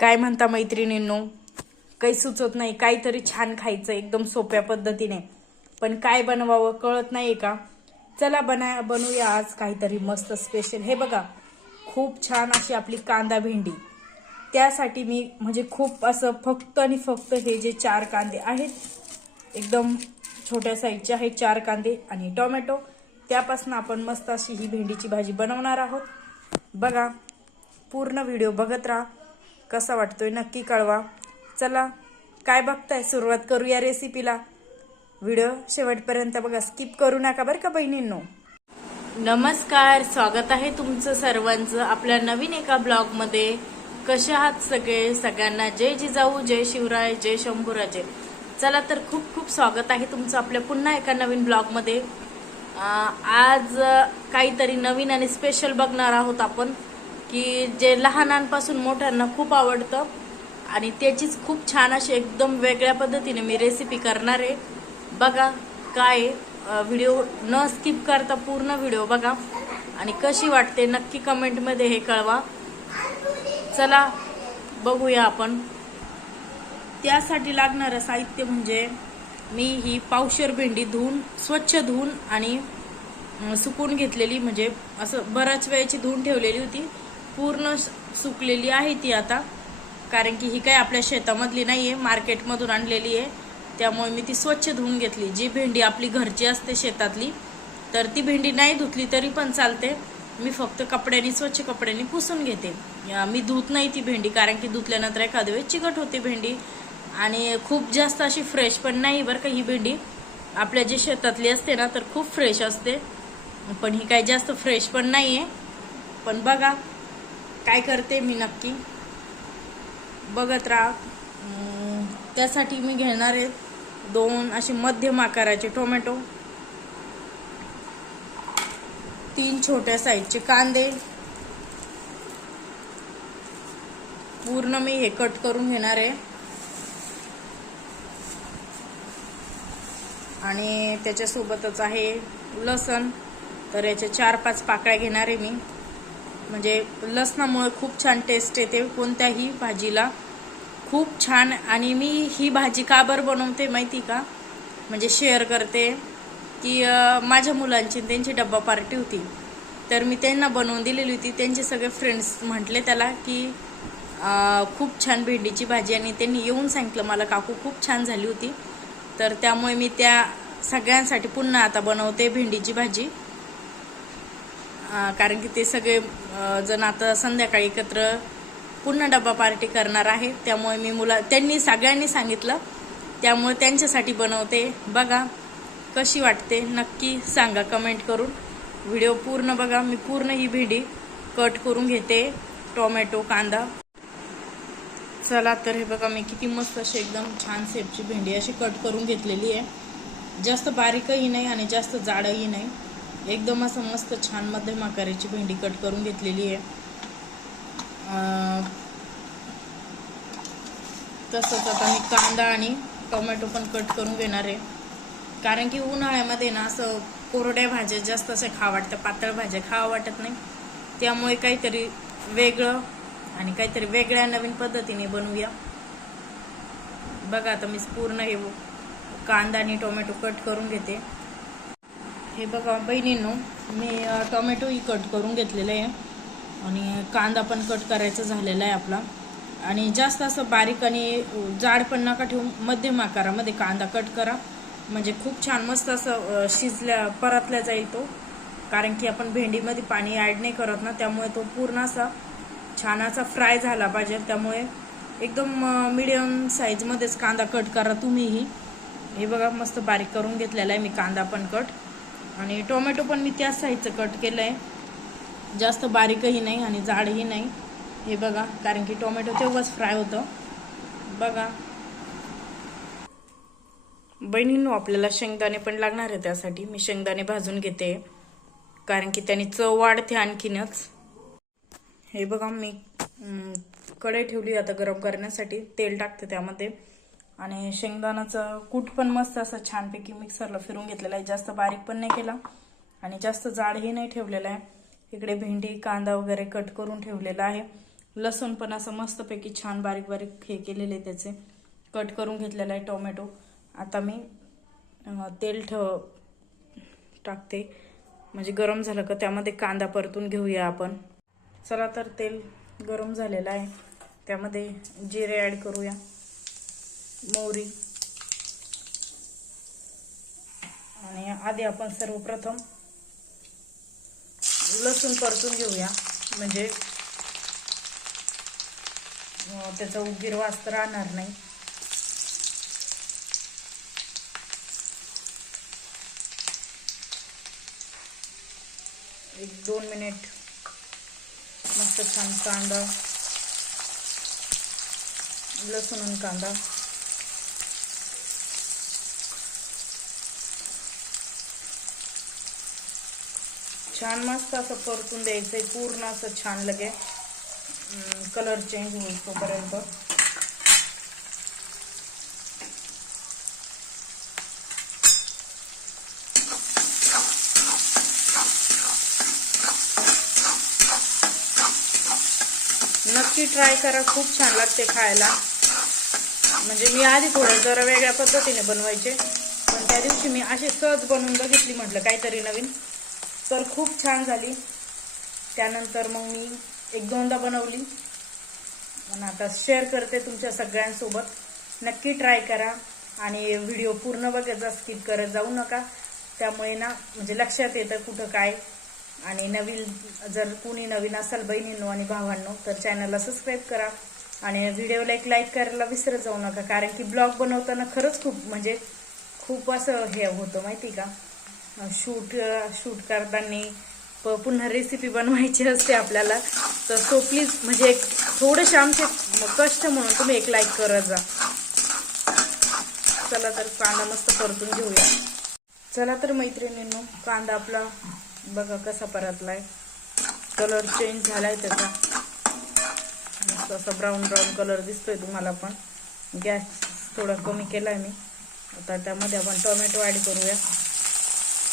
काय म्हणता मैत्रिणींनो? काही सुचत नाही. काहीतरी छान खायचं एकदम सोप्या पद्धतीने. पण काय बनवावं कळत नाही का? चला बना बनवूया आज काहीतरी मस्त स्पेशल हे बघा खूप छान अशी आपली कांदा भेंडी. त्यासाठी मी म्हणजे खूप असं फक्त आणि फक्त हे जे चार कांदे आहेत एकदम छोट्या साईजचे आहेत चार कांदे आणि टोमॅटो. त्यापासून आपण मस्त अशी ही भेंडीची भाजी बनवणार आहोत. बघा पूर्ण व्हिडिओ बघत राहा. कसा वाटतोय नक्की कळवा. चला काय बघताय? सुरुवात करूया रेसिपीला व्हिडिओ शेवटपर्यंत बघा. स्किप करू नका बरं का बहिणींनो? नमस्कार स्वागत आहे तुमचं सर्वांचं आपल्या नवीन एका ब्लॉगमध्ये. कसे आहात सगळे? सगळ्यांना जय जिजाऊ जय शिवराय जय शंभूराजे. चला तर खूप खूप स्वागत आहे तुमचं आपल्या पुन्हा एका नवीन ब्लॉगमध्ये. आज काहीतरी नवीन आणि स्पेशल बघणार आहोत आपण. की जे लहानांपासून मोठ्यांना खूप आवडतं आणि त्याचीच खूप छान अशी एकदम वेगळ्या पद्धतीने मी रेसिपी करणार आहे. बघा काय व्हिडिओ न स्किप करता पूर्ण व्हिडिओ बघा. आणि कशी वाटते नक्की कमेंटमध्ये हे कळवा. चला बघूया आपण. त्यासाठी लागणारं साहित्य म्हणजे मी ही पावशर भेंडी धुवून स्वच्छ धुवून आणि सुकून घेतलेली म्हणजे असं बऱ्याच वेळेची धुवून ठेवलेली होती. पूर्ण सुकलेली आहे ती आता. कारण की ही काय आपल्या शेतामधली नाही आहे मार्केटमधून आणलेली आहे. त्यामुळे मी ती स्वच्छ धुवून घेतली. जी भेंडी आपली घरची असते शेतातली तर ती भेंडी नाही धुतली तरी पण चालते. मी फक्त कपड्यांनी स्वच्छ कपड्यांनी पुसून घेते. मी धुत नाही ती भेंडी कारण की धुतल्यानंतर एखाद्या वेळेस चिकट होते भेंडी. आणि खूप जास्त अशी फ्रेश पण नाही बरं का ही भेंडी. आपल्या जे शेतातली असते ना तर खूप फ्रेश असते. पण ही काही जास्त फ्रेश पण नाही आहे पण बघा काय करते मी नक्की? बघत राहा. त्यासाठी मी घेणार आहे दोन असे मध्यम आकाराचे टोमॅटो. तीन छोट्या साईजचे कांदे. पूर्ण मी हे कट करून घेणार आहे. आणि त्याच्यासोबतच आहे लसण. तर याच्या चार पाच पाकळ्या घेणार आहे मी. म्हणजे लसणामुळे खूप छान टेस्ट येते कोणत्याही भाजीला. खूप छान. आणि मी ही भाजी का बरं बनवते माहिती का? म्हणजे शेअर करते की माझ्या मुलांची त्यांची डब्बा पार्टी होती. तर मी त्यांना बनवून दिलेली होती. त्यांचे सगळे फ्रेंड्स म्हटले त्याला की खूप छान भेंडीची भाजी आणि त्यांनी येऊन सांगितलं मला काकू खूप छान झाली होती. तर त्यामुळे मी त्या सगळ्यांसाठी पुन्हा आता बनवते भेंडीची भाजी. कारण की ते सगळे जण आता संध्याकाळी एकत्र पुन्हा डबा पार्टी करणार आहे. त्यामुळे मी मुला त्यांनी सगळ्यांनी सांगितलं. त्यामुळे त्यांच्यासाठी बनवते. बघा कशी वाटते. नक्की सांगा कमेंट करून. व्हिडिओ पूर्ण बघा. मी पूर्ण ही भेंडी कट करून घेते. टोमॅटो कांदा. चला तर हे बघा मी किती मस्त अशी एकदम छान सेपची भेंडी अशी कट करून घेतलेली आहे. जास्त बारीकही नाही आणि जास्त जाडही नाही. एकदम असं मस्त छान मध्यम आकाराची भेंडी कट करून घेतलेली आहे. तसंच आता मी कांदा आणि टोमॅटो पण कट करून घेणार आहे. कारण की उन्हाळ्यामध्ये ना असं कोरड्या भाज्या जास्त अशा खा वाटतं पातळ भाज्या खावा वाटत नाही. त्यामुळे काहीतरी वेगळं आणि काहीतरी वेगळ्या नवीन पद्धतीने बनवूया. बघा आता मी पूर्ण हे कांदा आणि टोमॅटो कट करून घेते. हे बघा बहिणींनो मी अ, टोमॅटोही कट करून घेतलेलं आहे. आणि कांदा पण कट करायचा झालेला आहे आपला. आणि जास्त असं बारीक आणि जाड पण नका ठेवून मध्यम आकारामध्ये कांदा कट करा. म्हणजे खूप छान मस्त असं शिजल्या परतल्या जाईल तो. कारण की आपण भेंडीमध्ये पाणी ॲड नाही करत ना त्यामुळे तो पूर्ण असा छान असा फ्राय झाला पाहिजे. त्यामुळे एकदम मिडियम साईजमध्येच कांदा कट करा तुम्हीही. हे बघा मस्त बारीक करून घेतलेला आहे मी कांदा पण कट. आणि टोमॅटो पण मी त्याच साईजचं कट केलं आहे जास्त बारीकही नाही आणि जाडही नाही. हे बघा कारण की टोमॅटो तेव्हाच फ्राय होतं. बघा. बहिणींनो आपल्याला शेंगदाणे पण लागणार आहे त्यासाठी. मी शेंगदाणे भाजून घेते. कारण की त्याने चव वाढते आणखीनच. हे बघा मी कढई ठेवली आता गरम करण्यासाठी. तेल टाकते त्यामध्ये. आणि शेंगदाण्याचं कूट पण मस्त असं छानपैकी मिक्सरला फिरून घेतलेलं आहे. जास्त बारीक पण नाही केला. आणि जास्त जाडही नाही ठेवलेलं आहे. इकडे भेंडी कांदा वगैरे कट करून ठेवलेला आहे. लसूण पण असं मस्तपैकी छान बारीक बारीक हे केलेले आहे त्याचे. कट करून घेतलेला आहे टोमॅटो. आता मी तेल ठेव टाकते. म्हणजे गरम झालं का त्यामध्ये कांदा परतून घेऊया आपण. चला तर तेल गरम झालेलं आहे. त्यामध्ये जिरे ॲड करूया. मोहरी. आणि आधी आपण सर्वप्रथम लसूण परतून घेऊया. म्हणजे त्याचा उगीर वास्त तर राहणार नाही. एक दोन मिनिट. मस्त छान कांदा लसूण कांदा. छान मस्त असं परतून द्यायचंय पूर्ण असं छान लगे. कलर चेंज होईल तोपर्यंत. नक्की ट्राय करा खूप छान लागते खायला. म्हणजे मी आधी थोडं जरा वेगळ्या पद्धतीने बनवायचे पण त्या दिवशी मी अशी सहज बनवून बघितली म्हटलं काहीतरी नवीन. तर खूप छान झाली. त्यानंतर मग मी एक दोनदा बनवली. पण आता शेअर करते तुमच्या सगळ्यांसोबत. नक्की ट्राय करा आणि व्हिडिओ पूर्ण बघायचा स्किप करत जाऊ नका. त्यामुळे ना म्हणजे लक्षात येतं कुठं काय. आणि नवीन जर कुणी नवीन असाल बहिणींनो आणि भावांनो तर चॅनलला सबस्क्राईब करा. आणि व्हिडिओला एक लाईक करायला विसरत जाऊ नका. कारण की ब्लॉग बनवताना खरंच खूप म्हणजे खूप असं हे होतं माहिती का? शूट शूट करताना प- पुन्हा रेसिपी बनवायची असते आपल्याला. तर सो प्लीज म्हणजे एक थोडेसे आमचे कष्ट म्हणून तुम्ही एक लाईक करत जा. चला तर कांदा मस्त परतून घेऊया. चला तर मैत्रिणींनो कांदा आपला बघा कसा परतलाय. कलर चेंज झालाय त्याचा. मस्त असा ब्राऊन ब्राऊन कलर दिसतोय तुम्हाला पण. गॅस थोडा कमी केलाय मी. आता त्यामध्ये आपण टोमॅटो ॲड करूया.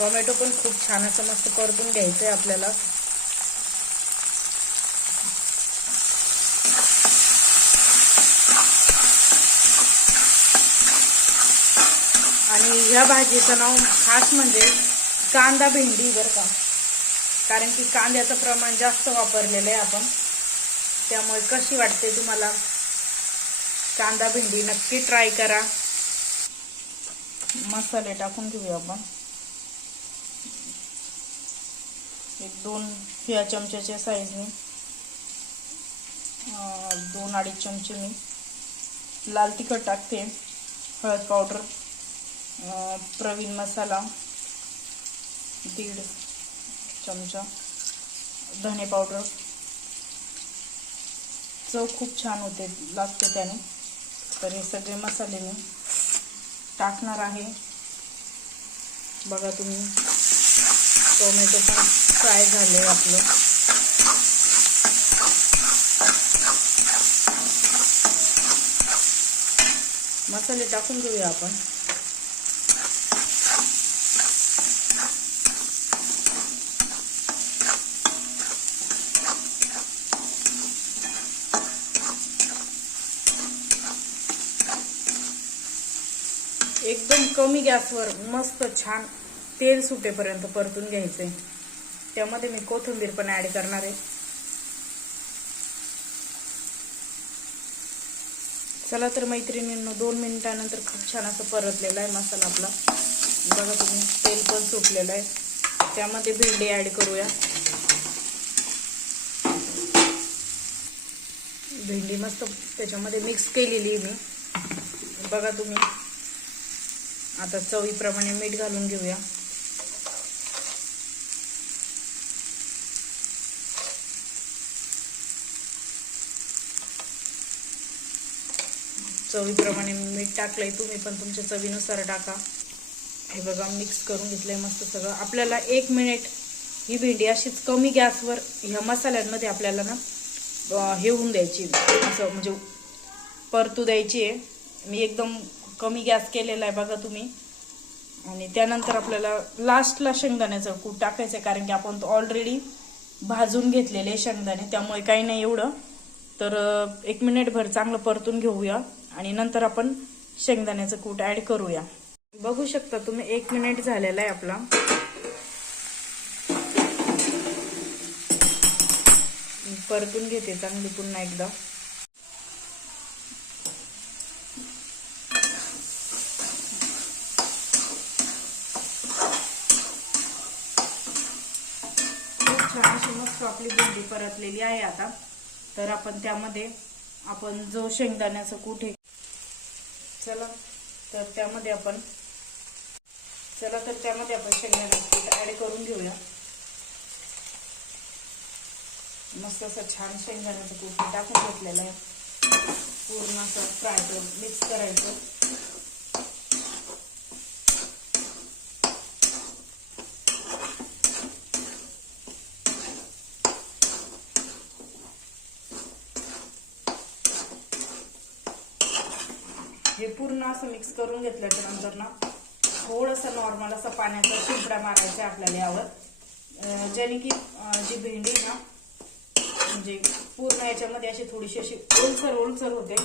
टोमॅटो पण खूप छान असं मस्त परतून घ्यायचं आहे आपल्याला. आणि ह्या भाजीचं नाव खास म्हणजे कांदा भेंडी बरं का. कारण की कांद्याचं प्रमाण जास्त वापरलेलं आहे आपण. त्यामुळे कशी वाटते तुम्हाला? कांदा भेंडी नक्की ट्राय करा. मसाले टाकून घेऊया आपण. एक दोन ह्या चमच्याच्या साईजने दोन अडीच चमचे मी. लाल तिखट टाकते. हळद पावडर. प्रवीण मसाला. दीड चमचा. धने पावडर. चव खूप छान होते लागते त्याने. तर हे सगळे मसाले मी टाकणार आहे. बघा तुम्ही. टोमॅटो पण फ्राय झाले आपलं. मसाले टाकून घेऊया आपण. एकदम कमी गॅसवर मस्त छान तेल सुटेपर्यंत परतून घ्यायचंय. त्यामध्ये मी कोथिंबीर पण ॲड करणार आहे. चला तर मैत्रिणींनो दोन मिनिटानंतर खूप छान असं परतलेला आहे मसाला आपला. बघा तुम्ही तेल पण सुटलेलं आहे. त्यामध्ये भेंडी ॲड करूया. भेंडी मस्त त्याच्यामध्ये मिक्स केलेली आहे मी. बघा तुम्ही. आता चवीप्रमाणे मीठ घालून घेऊया. चवीप्रमाणे मीठ टाकलं आहे तुम्ही पण तुमच्या चवीनुसार टाका. हे बघा मिक्स करून घेतलं आहे मस्त सगळं. आपल्याला एक मिनिट ही भेंडी अशीच कमी गॅसवर ह्या मसाल्यांमध्ये आपल्याला ना हे होऊन द्यायची. असं म्हणजे परतू द्यायची आहे. मी एकदम कमी गॅस केलेला आहे बघा तुम्ही. आणि त्यानंतर आपल्याला लास्टला शेंगदाण्याचं कूट टाकायचं आहे कारण की आपण ऑलरेडी भाजून घेतलेले शेंगदाणे. त्यामुळे काही नाही एवढं. तर एक मिनिटभर चांगलं परतून घेऊया. आणि नंतर आपण शेंगदाण्याचं कूट ऍड करूया. बघू शकता तुम्ही एक मिनिट झालेला आहे आपला. परतून घेते चांगली पुन्हा एकदा. खूप छान अशी मस्त आपली भेंडी परतलेली आहे आता. तर आपण त्यामध्ये आपण जो शेंगदाण्याचं कूट चला तर त्यामध्ये आपण चला तर त्यामध्ये आपण शेंगदाण्याचं पीठ ऍड करून घेऊया. मस्त असं छान शेंगदाण्याचं पीठ टाकून घेतलेलं आहे. पूर्ण असं फ्राय करून मिक्स करायचं. पूर्ण असं मिक्स करून घेतल्याच्या नंतर ना थोडंसं नॉर्मल असं पाण्याचा शिंपडा मारायचा आपल्याला यावर. ज्याने की जी भेंडी ना म्हणजे पूर्ण याच्यामध्ये अशी थोडीशी अशी ओलसर ओलसर होते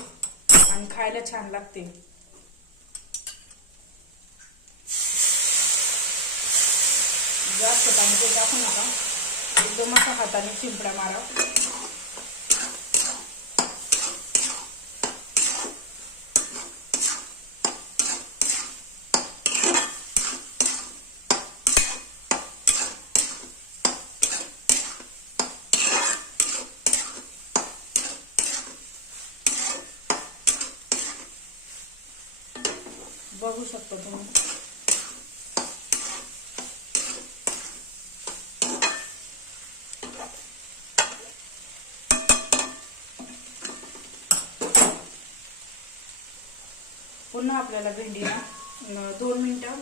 आणि खायला छान लागते. जास्त पाणी ते टाकू नका. एकदम असं हाताने शिंपडा मारा. बघू शकता तुम्ही. पुन्हा आपल्याला भेंडीला दोन मिनिटं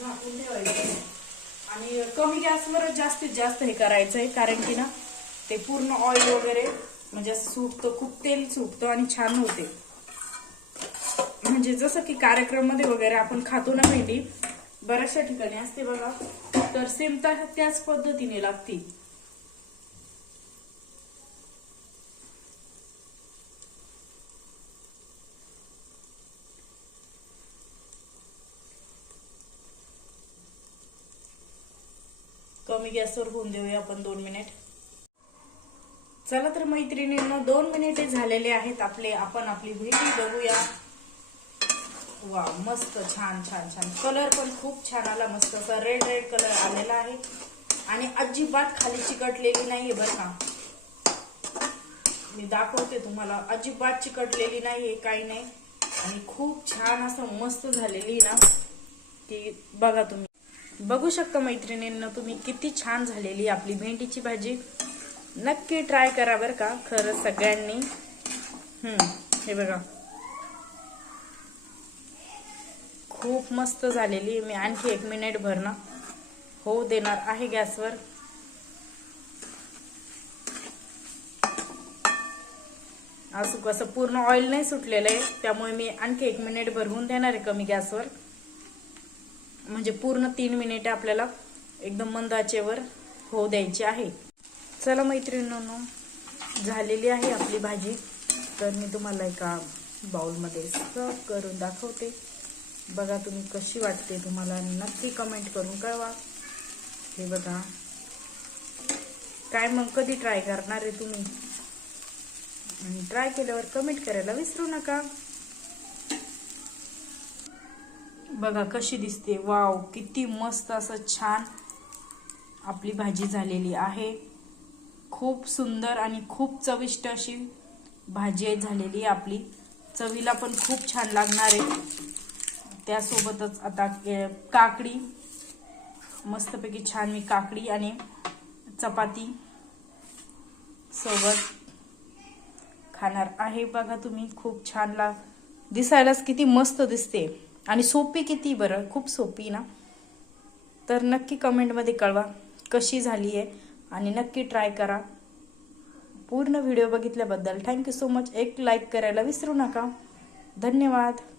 झाकून ठेवायचं आणि कमी गॅसवरच जास्तीत जास्त हे करायचं आहे कारण की ना ते पूर्ण ऑइल वगैरे म्हणजे असं सुकतं खूप तेल सुकतं आणि छान होते. म्हणजे जसं की कार्यक्रममध्ये वगैरे आपण खातो ना भेंडी बऱ्याचशा ठिकाणी असते बघा. तर सेम त्याच पद्धतीने लागते. कमी गॅसवर होऊन देऊया आपण दोन मिनिट. चला तर मैत्रिणींना दोन मिनिटे झालेले आहेत आपले. आपण आपली भेटी बघूया. वा मस्त छान छान छान. कलर पण खूप छान आला मस्त असा रेड रेड कलर आलेला आहे. आणि अजिबात खाली चिकटलेली नाहीये बरं का. मी दाखवते तुम्हाला अजिबात चिकटलेली नाहीये काही नाही. आणि खूप छान असं मस्त झालेली ना ती बघा तुम्ही. बघू शकता मैत्रिणींना तुम्ही किती छान झालेली आपली भेंडीची भाजी. नक्की ट्राय करा बरं का खरं सगळ्यांनी. हम्म हे बघा. खूप मस्त झालेली मी आणखी एक मिनिट भरणं. होऊ देणार आहे गॅसवर. असं कसं पूर्ण ऑइल नाही सुटलेलं आहे. त्यामुळे मी आणखी एक मिनिट भरवून देणार आहे कमी गॅसवर. म्हणजे पूर्ण तीन मिनिट आपल्याला एकदम मंदाचेवर होऊ द्यायची आहे. चला मैत्रिणींनो झालेली आहे आपली भाजी. तर मी तुम्हाला एका बाउलमध्ये सर्व करून दाखवते. बघा तुम्ही कशी वाटते तुम्हाला. नक्की कमेंट करून कळवा. हे बघा. काय मग कधी ट्राय करणार आहे तुम्ही? आणि ट्राय केल्यावर कमेंट करायला विसरू नका. बघा कशी दिसते. वाव किती मस्त असं छान आपली भाजी झालेली आहे. खूप सुंदर आणि खूप चविष्ट अशी भाजी आहे झालेली आपली. चवीला पण खूप छान लागणार आहे. त्यासोबतच आता ए, काकडी. मस्तपैकी छान मी काकडी आणि चपाती सोबत खाणार आहे. बघा तुम्ही खूप छान ला दिसायलाच किती मस्त दिसते. आणि सोपी किती बरं खूप सोपी ना? तर नक्की कमेंटमध्ये कळवा कशी झाली आहे आणि नक्की ट्राय करा. पूर्ण व्हिडिओ बघितल्याबद्दल थँक्यू सो मच. एक लाईक करायला विसरू नका. धन्यवाद.